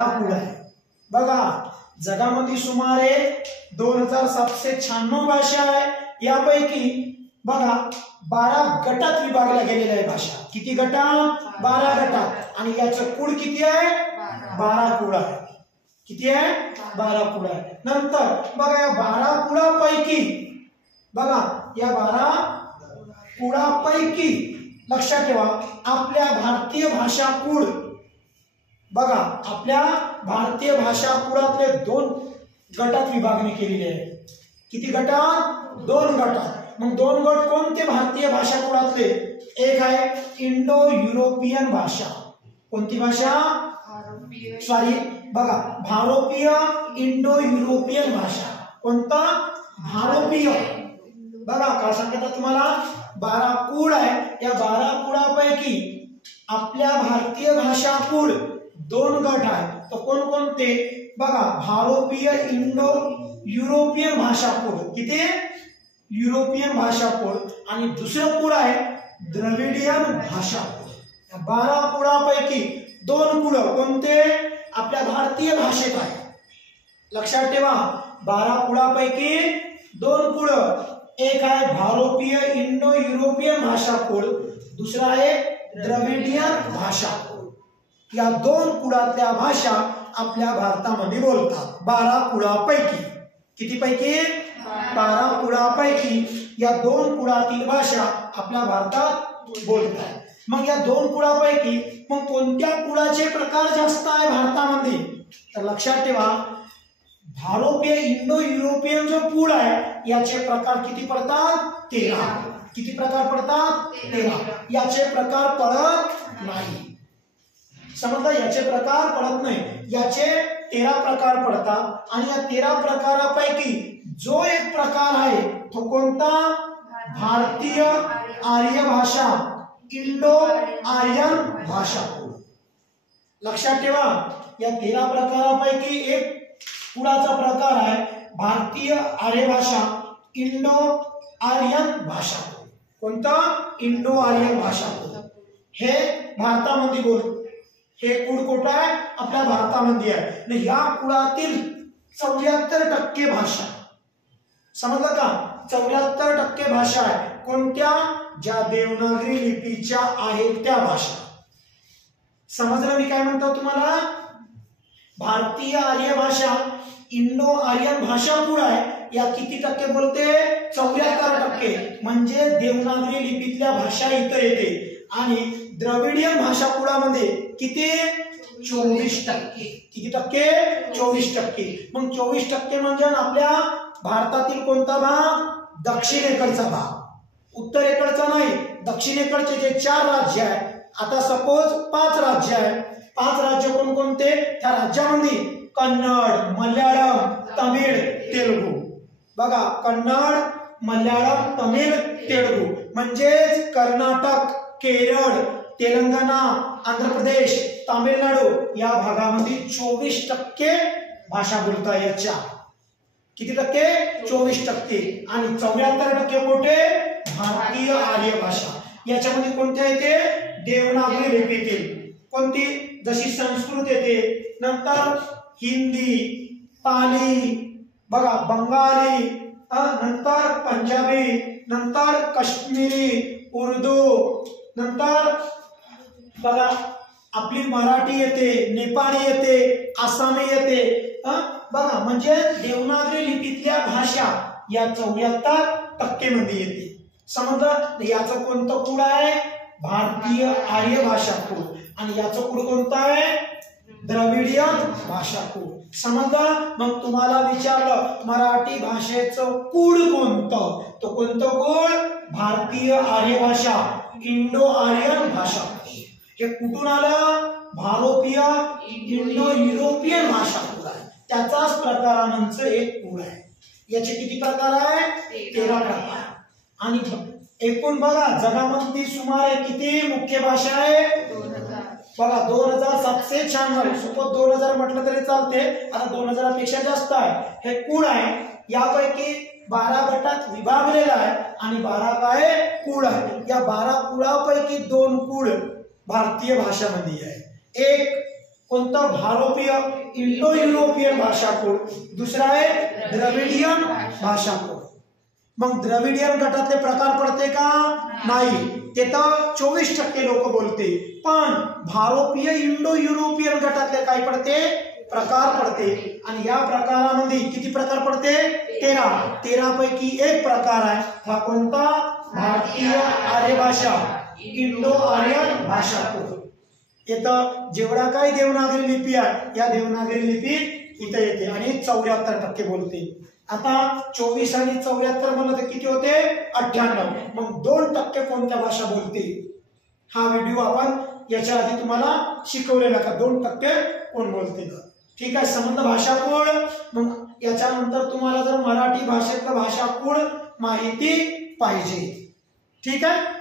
कुळ आहे। बघा जगामध्ये सुमारे 2796 भाषा आहे। यापैकी बघा 12 गटात विभागल्या गेलेल्या आहे भाषा। किती गटात? 12 गटात। आणि याचं कुळ किती आहे? 12 कुळ आहे। किती आहे? 12 कुळ आहे। नंतर बघा या 12 कुळापैकी बघा या 12 कुळापैकी लक्षात ठेवा आपल्या भारतीय भाषा कुळ बघा आपल्या भारतीय भाषा कुळातले 2 गटात विभागणी केलेली आहे। किती गटात? 2 गटात। मग 2 गट कोणते भारतीय भाषा कुळातले? एक आहे इंडो युरोपियन भाषा। कोणती भाषा? सॉरी बघा भारोपीय इंडो युरोपियन भाषा। कोणता? भारोपीय। बघा काय सांगतात तुम्हाला 12 कुळ आहे। या 12 कुळापैकी आपल्या भारतीय भाषा कुळ 2 गट आहे। तो कोण कोणते? बघा भारोपीय इंडो युरोपियन भाषा कुळ। किती? युरोपियन भाषा कुळ। आणि दुसरं कुळ आहे द्रविडियन भाषा कुळ। या 12 कुळापैकी 2 कुळ कोणते? आपल्या भारतीय भाषेत आहे। लक्षात ठेवा 12 कुळापैकी 2 कुळ। एक आहे भारोपीय इंडो युरोपियन भाषा कुळ, दुसरा आहे द्रविडियन भाषा कुळ। या 2 कुळातल्या भाषा आपल्या भारतामध्ये बोलतात। 12 कुळापैकी किती पैकी? 12 कुळापैकी या 2 कुळातील भाषा आपल्या भारतात बोलतात। मग या 2 कुळापैकी मग कोणत्या कुळाचे प्रकार जास्त आहे भारतामध्ये? तर लक्षात ठेवा भारोपीय इंडो युरोपियन जो कुळ आहे याचे प्रकार किती पडतात? 13। किती प्रकार पडतात? 13। याचे प्रकार पडत नाही। समजलं? याचे प्रकार पडत नाही। याचे 13 प्रकार पडतात। आणि या 13 प्रकारापैकी जो एक प्रकार आहे तो कोणता? भारतीय आर्य भाषा इंडो आर्यन भाषा कुळ। लक्षात ठेवा या 13 प्रकारापैकी एक कुळाचा प्रकार आहे भारतीय आर्य भाषा इंडो आर्यन भाषा कुळ। कोणता? इंडो आर्यन भाषा कुळ। हे भारतामध्ये बोल हे कुळ कोणतं आहे? आपल्या भारतामध्ये आहे। आणि या कुळातील 74% भाषा समजलं का? 74% भाषा आहे कोणत्या? ज्या देवनागरी लिपीच्या आहेत त्या भाषा। समजलं मी काय म्हणतो तुम्हाला? भारतीय आर्य भाषा इंडो आर्यन भाषा कुळ आहे। या किती टक्के बोलते? 74%। म्हणजे देवनागरी लिपीतल्या भाषा इथं येते। आणि द्रविडियन भाषा कुळामध्ये किती? 24%। किती टक्के? 24%। मग 24% म्हणजे आपल्या भारतातील कोणता भाग? दक्षिणेकडचा भाग, उत्तरेकडचा नाही। दक्षिणेकडचे जे 4 राज्य आहे आता सपोज 5 राज्य आहे। 5 राज्य कोणकोणते? त्या राज्यामध्ये कन्नड, मल्याळम, तमिळ, तेलुगू। बघा कन्नड, मल्याळम, तमिळ, तेलुगू म्हणजेच कर्नाटक, केरळ, तेलंगणा, आंध्र प्रदेश, तामिळनाडू या भागामध्ये 24% भाषा बोलता याच्या। किती टक्के? 24%। आणि 74% कोणते? भारतीय आर्य भाषा। याच्यामध्ये कोणत्या येते? देवनागरी लिपीतील कोणती? जशी संस्कृत येते, नंतर हिंदी, पाली, बघा बंगाली, नंतर पंजाबी, नंतर काश्मीरी, उर्दू, नंतर बघा आपली मराठी येते, नेपाळी येते, आसामी येते। बघा म्हणजे देवनागरी लिपीतल्या भाषा या 74% मध्ये येते। समजलं? याचं कोणतं कुळ आहे? भारतीय आर्य भाषा कुळ। आणि याचं कुळ कोणतं आहे? द्रविडियन भाषा कुळ। समजलं? मग तुम्हाला विचारलं मराठी भाषेचं कुळ कोणतं? तो कोणतं कुळ? भारतीय आर्य भाषा इंडो आर्यन भाषा। हे कुठून आलं? भारोपीय इंडो युरोपियन भाषा कुळ आहे। त्याचाच प्रकारांचं एक कुळ आहे। याचे किती प्रकार आहे? 13 प्रकार। आणि एकूण बघा जगामध्ये सुमारे किती मुख्य भाषा आहे? बघा 2796। सपोज 2000 म्हटलं तरी चालते, आता 2000 पेक्षा जास्त आहे। हे कुळ आहे। यापैकी 12 गटात विभागलेला आहे आणि 12 काय कुळ आहे। या 12 कुळापैकी 2 कुळ भारतीय भाषामध्ये आहे। एक कोणतं? भारोपीय इंडो युरोपियन भाषाकुळ. दुसरा आहे द्रविडियन भाषाकुळ. मग द्रविडियन गटातले प्रकार पडते का? नाही, ते तर 24% लोक बोलते. पण भारोपीय इंडो युरोपियन गटातले काय पडते? प्रकार पडते. आणि या प्रकारामध्ये किती प्रकार पडते? 13 पैकी एक प्रकार आहे. हा कोणता? भारतीय आर्य भाषा, इंडो आर्यन भाषाकुळ. इथं जेवढा काही देवनागरी लिपी आहे या देवनागरी लिपीत इथं येते आणि 74% बोलते. आता 24 आणि 74 म्हणलं तर किती होते? 98. मग 2% कोणत्या भाषा बोलते? हा व्हिडिओ आपण याच्या आधी तुम्हाला शिकवलेला का 2% कोण बोलते. ठीक आहे, समजलं भाषाकुळ. मग याच्यानंतर तुम्हाला जर मराठी भाषेतलं भाषाकुळ माहिती पाहिजे, ठीक आहे.